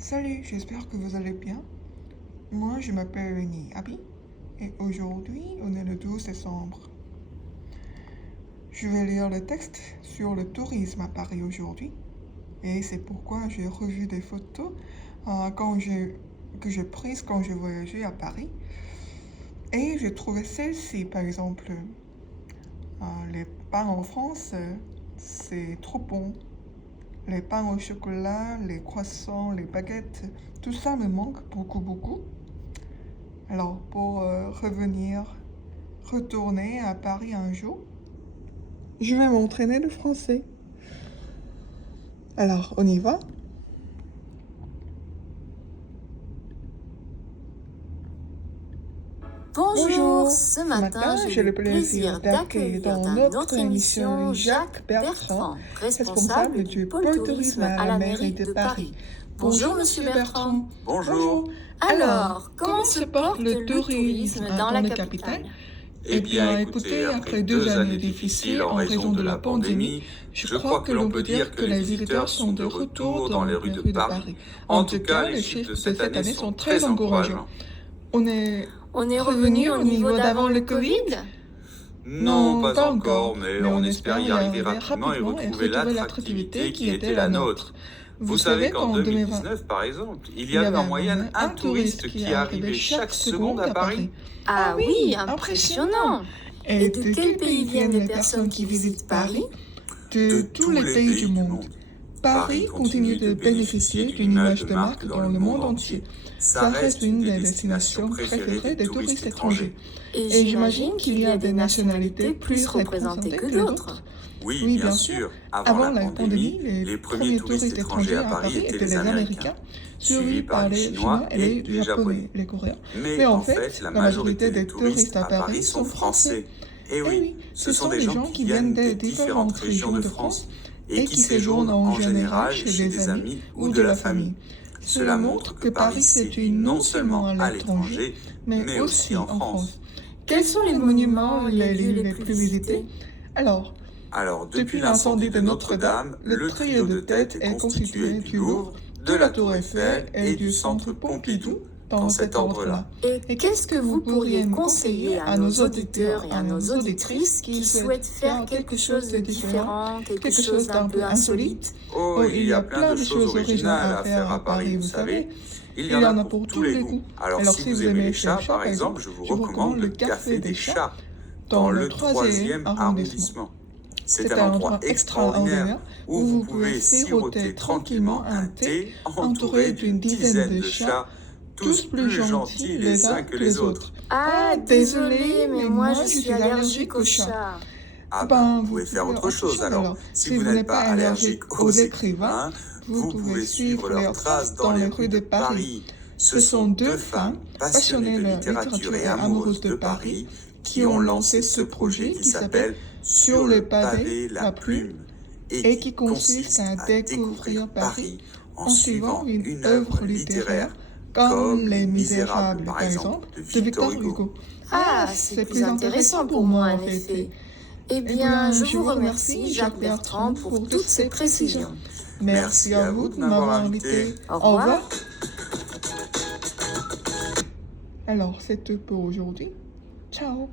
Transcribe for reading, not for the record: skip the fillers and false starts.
Salut, j'espère que vous allez bien. Moi, je m'appelle Lenny Abi et aujourd'hui, on est le 12 décembre. Je vais lire le texte sur le tourisme à Paris aujourd'hui et c'est pourquoi j'ai revu des photos que j'ai prises quand j'ai voyagé à Paris. Et j'ai trouvé celle-ci, par exemple. Les pains en France, c'est trop bon. Les pains au chocolat, les croissants, les baguettes, tout ça me manque beaucoup. Alors, pour retourner à Paris un jour, je vais m'entraîner le français. Alors, on y va? Bonjour, ce matin, j'ai le plaisir d'accueillir dans notre émission Jacques Bertrand, responsable du pôle tourisme à la mairie de Paris. Bonjour Monsieur Bertrand. Bonjour. Alors, comment se porte le tourisme dans la capitale? Eh bien, écoutez, après 2 années difficiles en raison de la pandémie, je crois que l'on peut dire que les visiteurs sont de retour dans les rues de Paris. En tout cas, les chiffres de cette année sont très encourageants. On est revenu au niveau d'avant le Covid? Non, pas encore, mais on espère y arriver rapidement et retrouver l'attractivité qui était la nôtre. Vous savez qu'en 2019, par exemple, il y avait en moyenne un touriste qui arrivait chaque seconde à Paris. Ah oui, impressionnant! Et de quel pays viennent les personnes qui visitent Paris? De tous les pays du monde. Paris continue de bénéficier d'une image de marque dans le monde entier. Ça reste une des destinations préférées des touristes étrangers. Et j'imagine qu'il y a des nationalités plus représentées que d'autres. Oui, bien sûr. Avant la pandémie, les premiers touristes étrangers à Paris étaient les Américains, suivis par les Chinois et les Japonais, les Coréens. Mais en fait, la majorité des touristes à Paris sont français. Et oui, ce sont des gens qui viennent des différentes régions de France et qui séjournent en général chez des amis ou de la famille. Cela montre que Paris séduit non seulement à l'étranger, mais aussi en France. Quels sont les monuments, les lieux les plus visités? Alors, depuis l'incendie de Notre-Dame, le trio de tête est constitué du Louvre, de la Tour Eiffel et du Centre Pompidou, dans cet ordre-là. Et qu'est-ce que vous pourriez conseiller à nos auditeurs et à nos auditrices qui souhaitent faire quelque chose de différent, quelque chose d'un peu insolite? Oh, il y a plein de choses originales à faire à Paris, vous savez. Il y en a pour tous les goûts. Alors si vous aimez les chats, par exemple, je vous recommande le Café des Chats, dans le 3e arrondissement. C'est un endroit extraordinaire où vous pouvez siroter tranquillement un thé entouré d'une dizaine de chats, tous plus gentils les uns que les autres. Ah, désolé, mais moi je suis allergique aux chats. Ah ben, vous pouvez faire autre chose alors. Si vous n'êtes pas allergique aux écrivains, vous pouvez suivre leurs traces dans les rues de Paris. Ce sont 2 femmes passionnées de littérature et amoureuses de Paris qui ont lancé ce projet qui s'appelle Sur le pavé, la plume et qui consiste à découvrir Paris en suivant une œuvre littéraire comme Les Misérables, par exemple, de Victor Hugo. Ah, c'est plus intéressant pour moi en effet. Eh bien, je vous remercie, Jacques Bertrand, pour toutes ces précisions. Merci à vous de m'avoir invité. Au revoir. Alors, c'est tout pour aujourd'hui. Ciao!